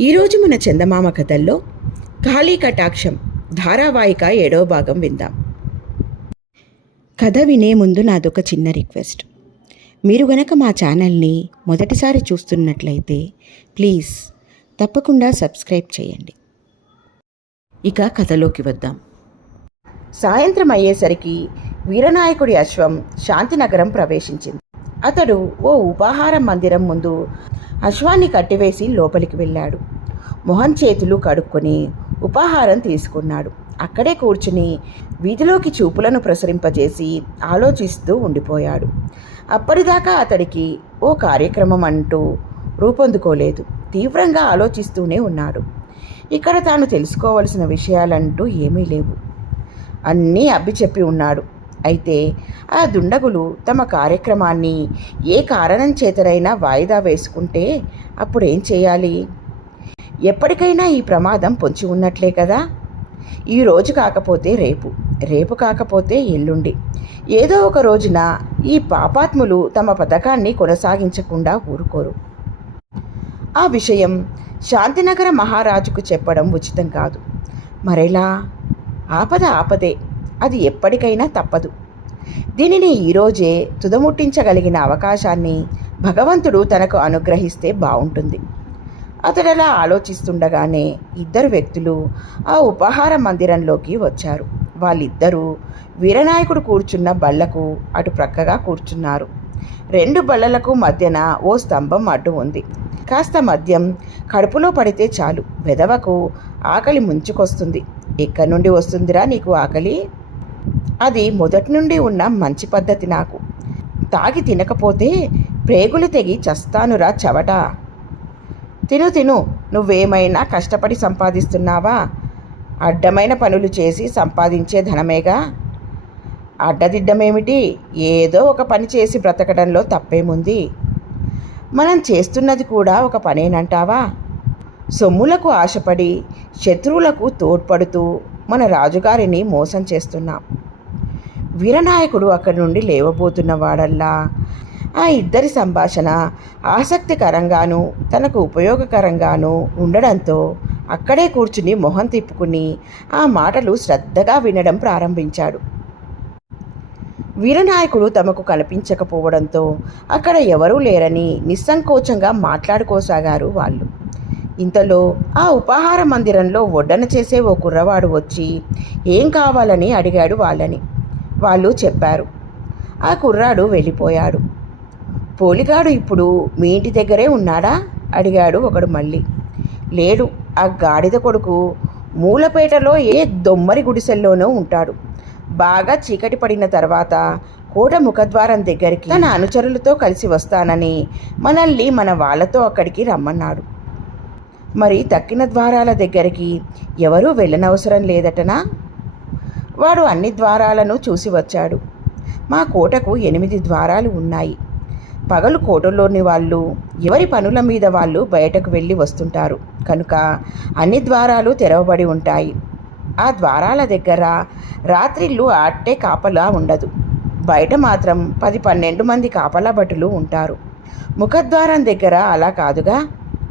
ఈరోజు మన చందమామ కథల్లో కాళీ కటాక్షం ధారావాహిక ఏడవ భాగం విందాం. కథ వినే ముందు నాదొక చిన్న రిక్వెస్ట్. మీరు గనక మా ఛానల్ని మొదటిసారి చూస్తున్నట్లయితే ప్లీజ్ తప్పకుండా సబ్స్క్రైబ్ చేయండి. ఇక కథలోకి వద్దాం. సాయంత్రం అయ్యేసరికి వీరనాయకుడి అశ్వం శాంతినగరం ప్రవేశించింది. అతడు ఓ ఉపాహార మందిరం ముందు అశ్వాన్ని కట్టివేసి లోపలికి వెళ్ళాడు. మొహం చేతులు కడుక్కొని ఉపాహారం తీసుకున్నాడు. అక్కడే కూర్చుని వీధిలోకి చూపులను ప్రసరింపజేసి ఆలోచిస్తూ ఉండిపోయాడు. అప్పటిదాకా అతడికి ఓ కార్యక్రమం అంటూ రూపొందుకోలేదు. తీవ్రంగా ఆలోచిస్తూనే ఉన్నాడు. ఇక్కడ తాను తెలుసుకోవలసిన విషయాలంటూ ఏమీ లేవు. అన్నీ అబ్బి చెప్పి ఉన్నాడు. అయితే ఆ దుండగులు తమ కార్యక్రమాన్ని ఏ కారణం చేతనైనా వాయిదా వేసుకుంటే అప్పుడేం చేయాలి? ఎప్పటికైనా ఈ ప్రమాదం పొంచి ఉన్నట్లే కదా? ఈ రోజు కాకపోతే రేపు రేపు కాకపోతే ఎల్లుండి. ఏదో ఒక రోజున ఈ పాపాత్ములు తమ పథకాన్ని కొనసాగించకుండా ఊరుకోరు. ఆ విషయం శాంతినగర మహారాజుకు చెప్పడం ఉచితం కాదు. మరెలా? ఆపద ఆపదే. అది ఎప్పటికైనా తప్పదు. దీనిని ఈరోజే తుదముట్టించగలిగిన అవకాశాన్ని భగవంతుడు తనకు అనుగ్రహిస్తే బాగుంటుంది అతడలా ఆలోచిస్తుండగానే ఇద్దరు వ్యక్తులు ఆ ఉపహార మందిరంలోకి వచ్చారు. వాళ్ళిద్దరూ వీరనాయకుడు కూర్చున్న బళ్ళకు అటు ప్రక్కగా కూర్చున్నారు. రెండు బళ్ళలకు మధ్యన ఓ స్తంభం అడ్డు ఉంది. కాస్త మద్యం కడుపులో పడితే చాలు. వెదవకు ఆకలి ముంచుకొస్తుంది. ఎక్కడి నుండి వస్తుందిరా నీకు ఆకలి? అది మొదటి నుండి ఉన్న మంచి పద్ధతి నాకు. తాగి తినకపోతే ప్రేగులు తెగి చస్తానురా చవట. తిను తిను నువ్వేమైనా కష్టపడి సంపాదిస్తున్నావా? అడ్డమైన పనులు చేసి సంపాదించే ధనమేగా? అడ్డదిడ్డమేమిటి? ఏదో ఒక పని చేసి బ్రతకడంలో తప్పేముంది? మనం చేస్తున్నది కూడా ఒక పనేనంటావా? సొమ్ములకు ఆశపడి శత్రువులకు తోడ్పడుతూ మన రాజుగారిని మోసం చేస్తున్నాం. వీరనాయకుడు అక్కడి నుండి లేవబోతున్న వాడల్లా? ఆ ఇద్దరి సంభాషణ ఆసక్తికరంగాను తనకు ఉపయోగకరంగాను ఉండడంతో అక్కడే కూర్చుని మొహం తిప్పుకుని ఆ మాటలు శ్రద్ధగా వినడం ప్రారంభించాడు. వీరనాయకుడు తమకు కనిపించకపోవడంతో అక్కడ ఎవరూ లేరని నిస్సంకోచంగా మాట్లాడుకోసాగారు వాళ్ళు. ఇంతలో ఆ ఉపాహార మందిరంలో వడ్డన చేసే ఓ కుర్రవాడు వచ్చి ఏం కావాలని? అడిగాడు వాళ్ళని. వాళ్ళు చెప్పారు. ఆ కుర్రాడు వెళ్ళిపోయాడు. పోలిగాడు ఇప్పుడు మీ ఇంటి దగ్గరే ఉన్నాడా? అడిగాడు ఒకడు మళ్ళీ. లేడు. ఆ గాడిద కొడుకు మూలపేటలో ఏ దొమ్మరి గుడిసెల్లోనో ఉంటాడు. బాగా చీకటి పడిన తర్వాత కోట ముఖద్వారం దగ్గరికి తన అనుచరులతో కలిసి వస్తానని మనల్ని మన వాళ్ళతో అక్కడికి రమ్మన్నాడు. మరి తక్కిన ద్వారాల దగ్గరికి ఎవరూ వెళ్ళనవసరం లేదటనా? వాడు అన్ని ద్వారాలను చూసి వచ్చాడు. మా కోటకు ఎనిమిది ద్వారాలు ఉన్నాయి. పగలు కోటలోని వాళ్ళు ఎవరి పనుల మీద వాళ్ళు బయటకు వెళ్ళి వస్తుంటారు. కనుక అన్ని ద్వారాలు తెరవబడి ఉంటాయి. ఆ ద్వారాల దగ్గర రాత్రిళ్ళు ఆట్టే కాపలా ఉండదు. బయట మాత్రం పది పన్నెండు మంది కాపలా భటులు ఉంటారు. ముఖద్వారం దగ్గర అలా కాదుగా?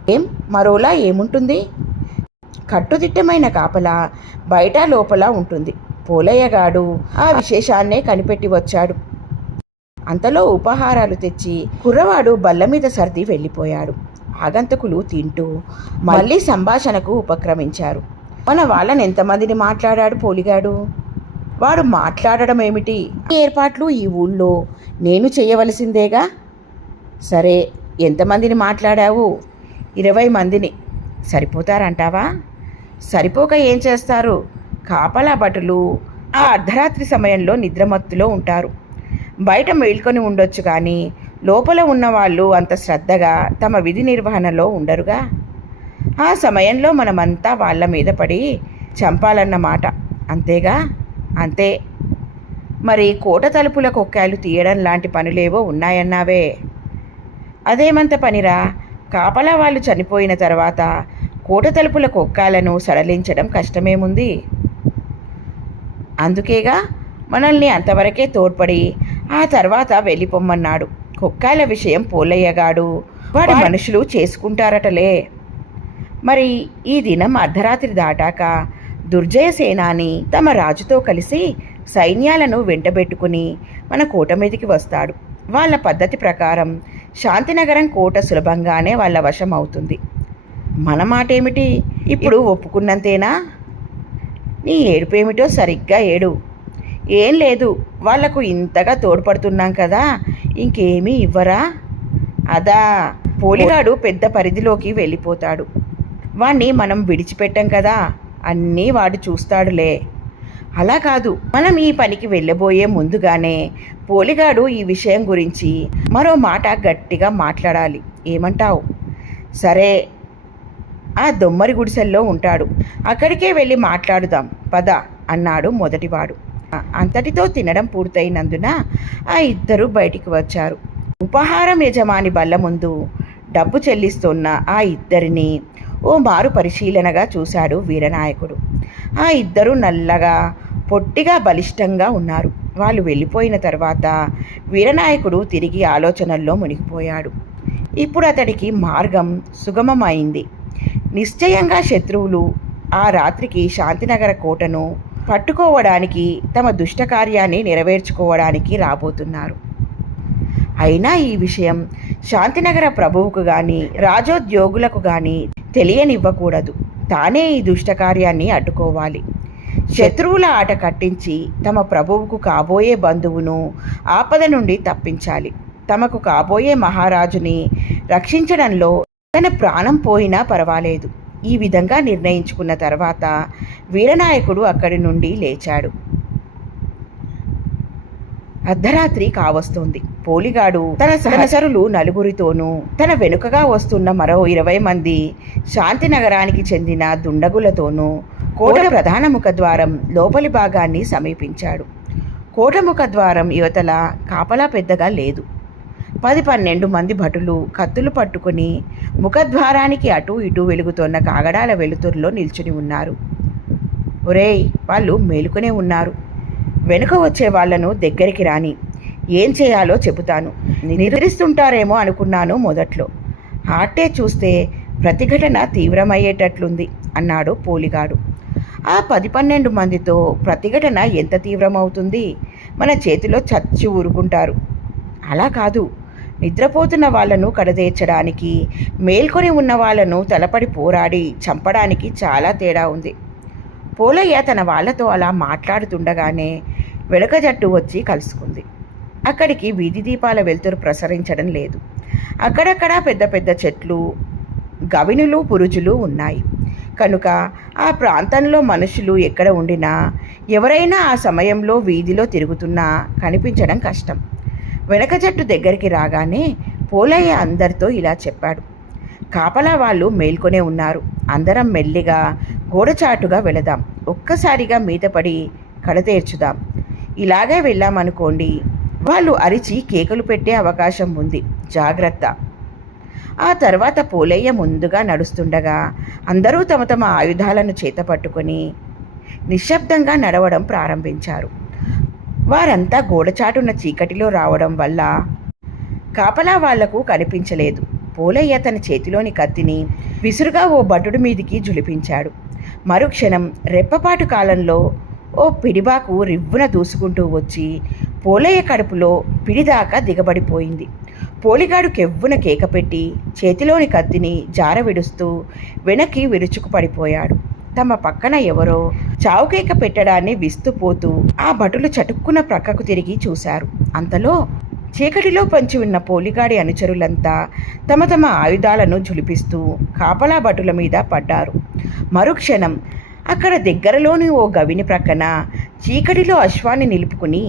ఏం? మరోలా ఏముంటుంది? కట్టుదిట్టమైన కాపలా బయట లోపల ఉంటుంది. పోలయ్యగాడు ఆ విశేషాన్నే కనిపెట్టి వచ్చాడు. అంతలో ఉపహారాలు తెచ్చి కుర్రవాడు బల్ల మీద సర్ది వెళ్ళిపోయాడు. ఆగంతకులు తింటూ మళ్ళీ సంభాషణకు ఉపక్రమించారు. మన వాళ్ళని ఎంతమందిని మాట్లాడాడు పోలిగాడు? వాడు మాట్లాడడం ఏమిటి ఏర్పాట్లు ఈ ఊళ్ళో నేను చేయవలసిందేగా? సరే ఎంతమందిని మాట్లాడావు? ఇరవై మందిని. సరిపోతారంటావా? సరిపోక ఏం చేస్తారు? కాపలా భటులు ఆ అర్ధరాత్రి సమయంలో నిద్రమత్తులో ఉంటారు. బయట మేల్కొని ఉండొచ్చు కానీ లోపల ఉన్నవాళ్ళు అంత శ్రద్ధగా తమ విధి నిర్వహణలో ఉండరుగా? ఆ సమయంలో మనమంతా వాళ్ళ మీద పడి చంపాలన్నమాట అంతేగా? అంతే. మరి కోట తలుపుల కొక్కాలు తీయడం లాంటి పనులేవో ఉన్నాయన్నావే. అదేమంత పనిరా? కాపలా వాళ్ళు చనిపోయిన తర్వాత కోట తలుపుల కొక్కాలను సడలించడం కష్టమేముంది? అందుకేగా మనల్ని అంతవరకే తోడ్పడి ఆ తర్వాత వెళ్ళిపోమ్మన్నాడు. కుక్కాల విషయం పోలయ్యగాడు. వాడి మనుషులు చేసుకుంటారటలే. మరి ఈ దినం అర్ధరాత్రి దాటాక దుర్జయ సేనాని తమ రాజుతో కలిసి సైన్యాలను వెంటబెట్టుకుని మన కోట మీదకి వస్తాడు. వాళ్ళ పద్ధతి ప్రకారం శాంతినగరం కోట సులభంగానే వాళ్ళ వశం అవుతుంది మన మాట ఏమిటి ఇప్పుడు ఒప్పుకున్నంతేనా? నీ ఏడుపేమిటో సరిగ్గా ఏడు. ఏం లేదు వాళ్ళకు ఇంతగా తోడ్పడుతున్నాం కదా ఇంకేమీ ఇవ్వరా? అదా పోలిగాడు పెద్ద పరిధిలోకి వెళ్ళిపోతాడు. వాణ్ణి మనం విడిచిపెట్టాం కదా అన్నీ వాడు చూస్తాడులే. అలా కాదు మనం ఈ పనికి వెళ్ళబోయే ముందుగానే పోలిగాడు ఈ విషయం గురించి మరో మాట గట్టిగా మాట్లాడాలి. ఏమంటావు? సరే ఆ దొమ్మరి గుడిసెల్లో ఉంటాడు. అక్కడికే వెళ్ళి మాట్లాడుదాం పద అన్నాడు మొదటివాడు. అంతటితో తినడం పూర్తయినందున ఆ ఇద్దరు బయటికి వచ్చారు. ఉపహారం యజమాని బల్ల ముందు డబ్బు చెల్లిస్తున్న ఆ ఇద్దరిని ఓ మారు పరిశీలనగా చూశాడు వీరనాయకుడు. ఆ ఇద్దరు నల్లగా పొట్టిగా బలిష్టంగా ఉన్నారు. వాళ్ళు వెళ్ళిపోయిన తర్వాత వీరనాయకుడు తిరిగి ఆలోచనల్లో మునిగిపోయాడు. ఇప్పుడు అతడికి మార్గం సుగమమైంది. నిశ్చయంగా శత్రువులు ఆ రాత్రికి శాంతినగర కోటను పట్టుకోవడానికి తమ దుష్టకార్యాన్ని నెరవేర్చుకోవడానికి రాబోతున్నారు. అయినా ఈ విషయం శాంతినగర ప్రభువుకు కానీ రాజోద్యోగులకు కానీ తెలియనివ్వకూడదు. తానే ఈ దుష్టకార్యాన్ని అడ్డుకోవాలి. శత్రువుల ఆట కట్టించి తమ ప్రభువుకు కాబోయే బంధువును ఆపద నుండి తప్పించాలి. తమకు కాబోయే మహారాజుని రక్షించడంలో తన ప్రాణం పోయినా పర్వాలేదు. ఈ విధంగా నిర్ణయించుకున్న తర్వాత వీరనాయకుడు అక్కడి నుండి లేచాడు. అర్ధరాత్రి కావస్తోంది. పోలిగాడు తన సహచరులు నలుగురితోనూ తన వెనుకగా వస్తున్న మరో ఇరవై మంది శాంతి నగరానికి చెందిన దుండగులతోనూ కోట ప్రధాన ముఖద్వారం లోపలి భాగాన్ని సమీపించాడు. కోట ముఖద్వారం యువతల కాపలా పెద్దగా లేదు. పది పన్నెండు మంది భటులు కత్తులు పట్టుకుని ముఖద్వారానికి అటూ ఇటూ వెలుగుతోన్న కాగడాల వెలుతురులో నిల్చుని ఉన్నారు. ఒరేయ్ వాళ్ళు మేలుకునే ఉన్నారు. వెనుక వచ్చే వాళ్ళను దగ్గరికి రాని ఏం చేయాలో చెబుతాను. నిద్రిస్తుంటారేమో అనుకున్నాను మొదట్లో. ఆటే చూస్తే ప్రతిఘటన తీవ్రమయ్యేటట్లుంది అన్నాడు పోలిగాడు. ఆ పది పన్నెండు మందితో ప్రతిఘటన ఎంత తీవ్రమవుతుంది? మన చేతిలో చచ్చి ఊరుకుంటారు. అలా కాదు. నిద్రపోతున్న వాళ్ళను కడదేర్చడానికి మేల్కొని ఉన్న వాళ్ళను తలపడి పోరాడి చంపడానికి చాలా తేడా ఉంది. పోలయ్య తన వాళ్ళతో అలా మాట్లాడుతుండగానే వెనుక జట్టు వచ్చి కలుసుకుంది. అక్కడికి వీధి దీపాల వెలుతురు ప్రసరించడం లేదు. అక్కడక్కడ పెద్ద పెద్ద చెట్లు గవినులు పురుజులు ఉన్నాయి. కనుక ఆ ప్రాంతంలో మనుషులు ఎక్కడ ఉండినా ఎవరైనా ఆ సమయంలో వీధిలో తిరుగుతున్నా కనిపించడం కష్టం. వెనక జట్టు దగ్గరికి రాగానే పోలయ్య అందరితో ఇలా చెప్పాడు. కాపలా వాళ్ళు మేల్కొనే ఉన్నారు. అందరం మెల్లిగా గోడచాటుగా వెళదాం. ఒక్కసారిగా మీద పడి కడతేర్చుదాం ఇలాగే వెళ్ళామనుకోండి వాళ్ళు అరిచి కేకలు పెట్టే అవకాశం ఉంది. జాగ్రత్త. ఆ తర్వాత పోలయ్య ముందుగా నడుస్తుండగా అందరూ తమ తమ ఆయుధాలను చేతపట్టుకొని నిశ్శబ్దంగా నడవడం ప్రారంభించారు. వారంతా గోడచాటున్న చీకటిలో రావడం వల్ల కాపలా వాళ్ళకు కనిపించలేదు. పోలయ్య తన చేతిలోని కత్తిని విసురుగా ఓ భటుడి మీదికి జులిపించాడు మరుక్షణం రెప్పపాటు కాలంలో ఓ పిడిబాకు రివ్వున దూసుకుంటూ వచ్చి పోలయ్య కడుపులో పిడిదాకా దిగబడిపోయింది. పోలిగాడు కెవ్వున కేకపెట్టి చేతిలోని కత్తిని జారవిడుస్తూ వెనక్కి విరుచుకు పడిపోయాడు తమ పక్కన ఎవరో చావుకేక పెట్టడాన్ని విస్తుపోతూ ఆ భటులు చటుక్కున ప్రక్కకు తిరిగి చూశారు. అంతలో చీకటిలో పంచి ఉన్న పోలిగాడి అనుచరులంతా తమ తమ ఆయుధాలను జులిపిస్తూ కాపలా భటుల మీద పడ్డారు. మరుక్షణం అక్కడ దగ్గరలోని ఓ గవిని ప్రక్కన చీకటిలో అశ్వాన్ని నిలుపుకుని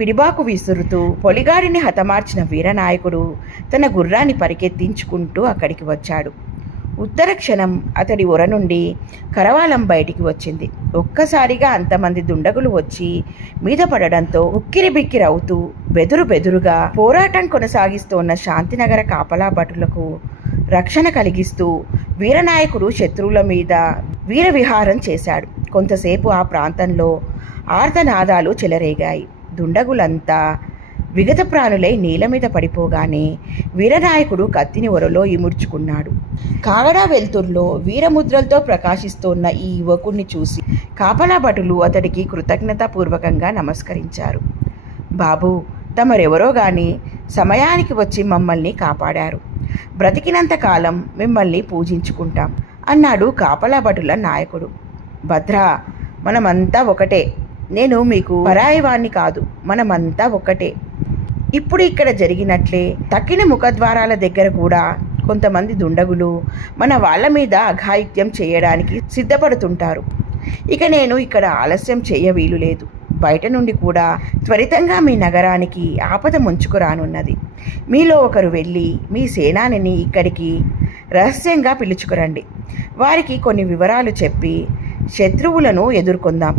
పిడిబాకు విసురుతూ పొలిగాడిని హతమార్చిన వీరనాయకుడు తన గుర్రాన్ని పరికెత్తించుకుంటూ అక్కడికి వచ్చాడు. ఉత్తర క్షణం అతడి ఉర నుండి కరవాలం బయటికి వచ్చింది. ఒక్కసారిగా అంతమంది దుండగులు వచ్చి మీద పడడంతో ఉక్కిరి బిక్కిరి అవుతూ బెదురు బెదురుగా పోరాటం కొనసాగిస్తోన్న శాంతినగర కాపలా భటులకు రక్షణ కలిగిస్తూ వీరనాయకుడు శత్రువుల మీద వీర విహారం చేశాడు. కొంతసేపు ఆ ప్రాంతంలో ఆర్తనాదాలు చెలరేగాయి. దుండగులంతా విగత ప్రాణులై నేల మీద పడిపోగానే వీరనాయకుడు కత్తిని ఒరలో ఇముడ్చుకున్నాడు. కాగడా వెలుతుర్లో వీరముద్రలతో ప్రకాశిస్తోన్న ఈ యువకుణ్ణి చూసి కాపలా భటులు అతడికి కృతజ్ఞతాపూర్వకంగా నమస్కరించారు. బాబు తమరెవరో గాని సమయానికి వచ్చి మమ్మల్ని కాపాడారు. బ్రతికినంత కాలం మిమ్మల్ని పూజించుకుంటాం అన్నాడు కాపలా భటుల నాయకుడు. భద్ర మనమంతా ఒకటే. నేను మీకు పరాయవాణ్ణి కాదు మనమంతా ఒకటే. ఇప్పుడు ఇక్కడ జరిగినట్లే తక్కిన ముఖద్వారాల దగ్గర కూడా కొంతమంది దుండగులు మన వాళ్ళ మీద అఘాయిత్యం చేయడానికి సిద్ధపడుతుంటారు. ఇక నేను ఇక్కడ ఆలస్యం చేయ వీలు లేదు. బయట నుండి కూడా త్వరితంగా మీ నగరానికి ఆపద ముంచుకురానున్నది మీలో ఒకరు వెళ్ళి మీ సేనానిని ఇక్కడికి రహస్యంగా పిలుచుకురండి. వారికి కొన్ని వివరాలు చెప్పి శత్రువులను ఎదుర్కొందాం.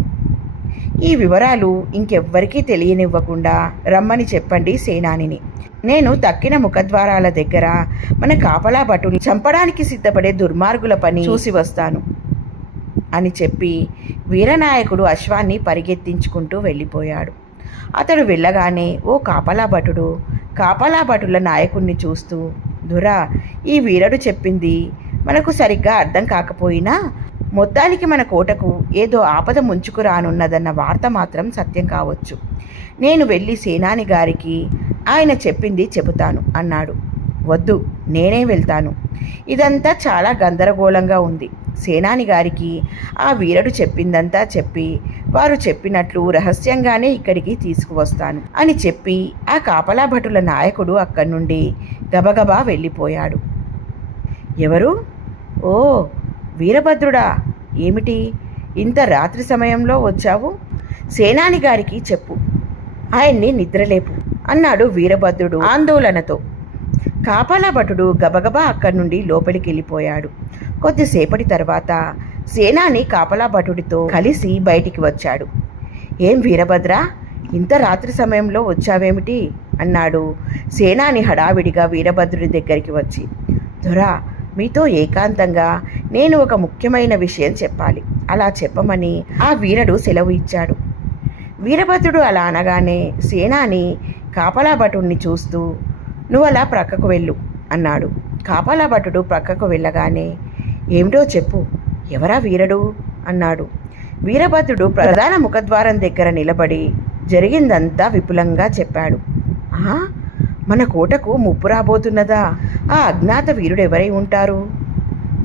ఈ వివరాలు ఇంకెవ్వరికీ తెలియనివ్వకుండా రమ్మని చెప్పండి సేనానిని. నేను తక్కిన ముఖద్వారాల దగ్గర మన కాపలా భటుని చంపడానికి సిద్ధపడే దుర్మార్గుల పని చూసి వస్తాను అని చెప్పి వీరనాయకుడు అశ్వాన్ని పరిగెత్తించుకుంటూ వెళ్ళిపోయాడు. అతడు వెళ్ళగానే ఓ కాపలా భటుడు కాపలా భటుల నాయకుణ్ణి చూస్తూ దురా ఈ వీరుడు చెప్పింది మనకు సరిగ్గా అర్థం కాకపోయినా మొత్తానికి మన కోటకు ఏదో ఆపద ముంచుకురానున్నదన్న వార్త మాత్రం సత్యం కావచ్చు. నేను వెళ్ళి సేనాని గారికి ఆయన చెప్పింది చెబుతాను అన్నాడు. వద్దు నేనే వెళ్తాను. ఇదంతా చాలా గందరగోళంగా ఉంది. సేనాని గారికి ఆ వీరుడు చెప్పిందంతా చెప్పి వారు చెప్పినట్లు రహస్యంగానే ఇక్కడికి తీసుకువస్తాను అని చెప్పి ఆ కాపలా భటుల నాయకుడు అక్కడి నుండి గబగబా వెళ్ళిపోయాడు. ఎవరు? ఓ వీరభద్రుడా ఏమిటి? ఇంత రాత్రి సమయంలో వచ్చావు? సేనాని గారికి చెప్పు. ఆయన్ని నిద్రలేపు అన్నాడు వీరభద్రుడు ఆందోళనతో. కాపలాభటుడు గబగబా అక్కడి నుండి లోపలికి వెళ్ళిపోయాడు కొద్దిసేపటి తర్వాత సేనాని కాపలా భటుడితో కలిసి బయటికి వచ్చాడు. ఏం వీరభద్ర ఇంత రాత్రి సమయంలో వచ్చావేమిటి? అన్నాడు సేనాని హడావిడిగా వీరభద్రుడి దగ్గరికి వచ్చి. దొరా మీతో ఏకాంతంగా నేను ఒక ముఖ్యమైన విషయం చెప్పాలి. అలా చెప్పమని ఆ వీరుడు సెలవు ఇచ్చాడు. వీరభద్రుడు అలా అనగానే సేనాని కాపలా చూస్తూ నువ్వు అలా ప్రక్కకు వెళ్ళు అన్నాడు. కాపలాభటుడు ప్రక్కకు వెళ్ళగానే ఏమిటో చెప్పు ఎవరా వీరుడు? అన్నాడు. వీరభద్రుడు ప్రధాన ముఖద్వారం దగ్గర నిలబడి జరిగిందంతా విపులంగా చెప్పాడు. ఆ? మన కోటకు ముప్పు రాబోతున్నదా? ఆ అజ్ఞాత వీరుడు ఎవరై ఉంటారు?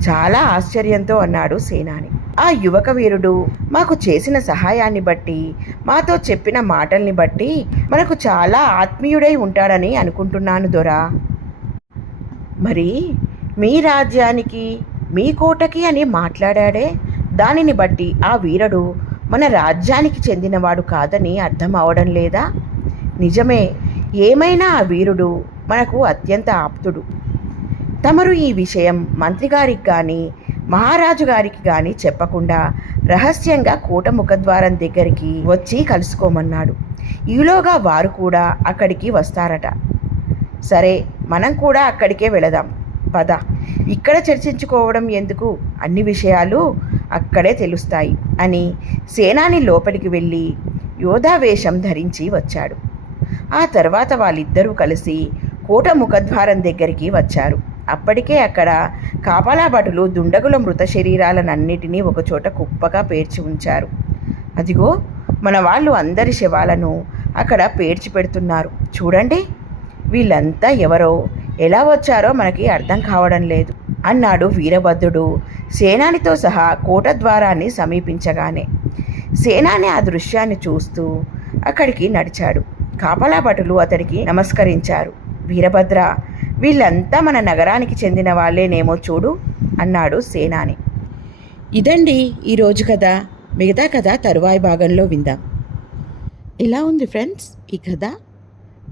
చాలా ఆశ్చర్యంతో అన్నాడు సేనాని. ఆ యువక వీరుడు మాకు చేసిన సహాయాన్ని బట్టి మాతో చెప్పిన మాటల్ని బట్టి మనకు చాలా ఆత్మీయుడై ఉంటాడని అనుకుంటున్నాను దొరా. మరి మీ రాజ్యానికి మీ కోటకి అని మాట్లాడాడే? దానిని బట్టి ఆ వీరుడు మన రాజ్యానికి చెందినవాడు కాదని అర్థం అవడం లేదా? నిజమే ఏమైనా ఆ వీరుడు మనకు అత్యంత ఆప్తుడు. తమరు ఈ విషయం మంత్రి గారికి కానీ మహారాజు గారికి కానీ చెప్పకుండా రహస్యంగా కూటముఖద్వారం దగ్గరికి వచ్చి కలుసుకోమన్నాడు. ఈలోగా వారు కూడా అక్కడికి వస్తారట. సరే మనం కూడా అక్కడికే వెళదాం. పద. ఇక్కడ చర్చించుకోవడం ఎందుకు? అన్ని విషయాలు అక్కడే తెలుస్తాయి అని సేనాని లోపలికి వెళ్ళి యోధావేషం ధరించి వచ్చాడు. ఆ తర్వాత వాళ్ళిద్దరూ కలిసి కోట ముఖద్వారం దగ్గరికి వచ్చారు. అప్పటికే అక్కడ కాపలాభటులు దుండగుల మృత శరీరాలనన్నిటినీ ఒకచోట కుప్పగా పేర్చి ఉంచారు. అదిగో మన వాళ్ళు అందరి శవాలను అక్కడ పేర్చి పెడుతున్నారు. చూడండి వీళ్ళంతా ఎవరో ఎలా వచ్చారో మనకి అర్థం కావడం లేదు. అన్నాడు వీరభద్రుడు సేనానితో సహా కోట ద్వారాన్ని సమీపించగానే. సేనాని ఆ దృశ్యాన్ని చూస్తూ అక్కడికి నడిచాడు. కాపలాభటులు అతడికి నమస్కరించారు. వీరభద్ర వీళ్ళంతా మన నగరానికి చెందిన వాళ్ళేనేమో చూడు అన్నాడు సేనాని. ఇదండి ఈరోజు కథ. మిగతా కథ తరువాయి భాగంలో విందాం. ఎలా ఉంది ఫ్రెండ్స్ ఈ కథ?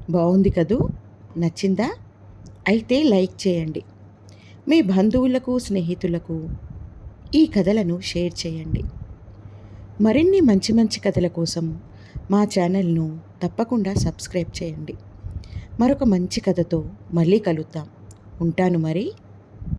బాగుంది కదూ? నచ్చిందా? అయితే లైక్ చేయండి. మీ బంధువులకు స్నేహితులకు ఈ కథలను షేర్ చేయండి. మరిన్ని మంచి మంచి కథల కోసం మా ఛానల్ను తప్పకుండా సబ్స్క్రైబ్ చేయండి. మరొక మంచి కథతో మళ్ళీ కలుద్దాం. ఉంటాను మరి.